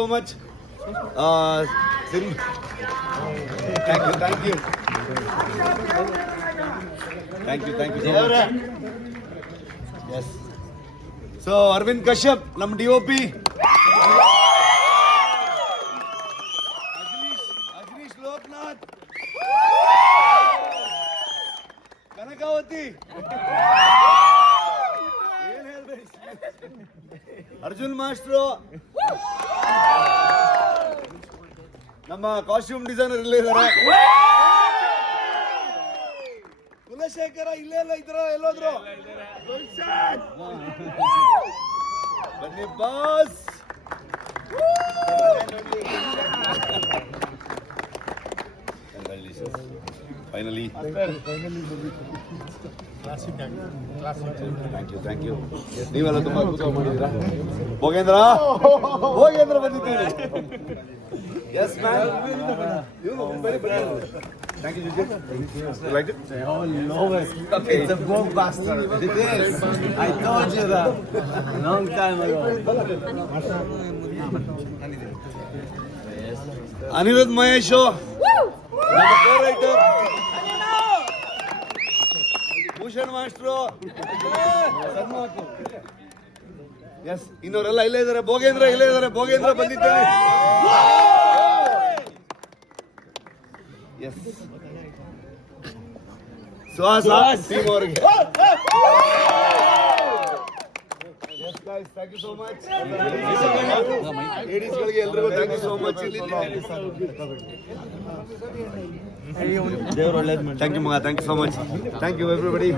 so much. Uh, Sim- thank you, thank you. Thank you, thank you so much. Yes. So, Arvind Kashyap, ನಮ್ಮ D O P Ajaneesh Loknath Kanakavathi ಏನ್ ಹೇಳ್ಬೇಕು Arjun master ನಮ್ಮ costume designer ಇಲ್ಲೇ ಇದ್ದಾರೆ ಕುಲಶೇಖರ ಇಲ್ಲೇ ಎಲ್ಲ ಇದ್ರ ಎಲ್ಲೋದ್ರು? ಬನ್ನಿ boss finally thank you thank you ನೀವೆಲ್ಲ ತುಂಬಾ ಅದ್ಭುತ ಮಾಡಿದ್ದೀರಾ ಭೋಗೇಂದ್ರ ಭೋಗೇಂದ್ರ ಬಂದಿದ್ದೇನೆ S ma'am thank you GJ like it It's a blockbuster. It is. I told you that long time ago. Anirudh Mahesh ನಮ್ಮ ಭೂಷಣ್ ಮಾಸ್ಟ್ರು ಎಸ್ ಇನ್ನವರೆಲ್ಲ ಇಲ್ಲೇ ಇದ್ದಾರೆ. ಭೋಗೇಂದ್ರ ಇಲ್ಲೇ ಇದ್ದಾರೆ. ಭೋಗೇಂದ್ರ ಬಂದಿದ್ದಾರೆ ಎಸ್ ಸುಹಾಸ್ ಟೀಮ್ ಅವರಿಗೆ. ಥ್ಯಾಂಕ್ ಯು ಸೋ ಮಚ್ ಲೇಡೀಸ್ಗಳಿಗೆ ಎಲ್ರಿಗೂ ಥ್ಯಾಂಕ್ ಯು ಸೋ ಮಚ್ ಇಲ್ಲಿ thank you ಮಗ thank you so much thank you everybody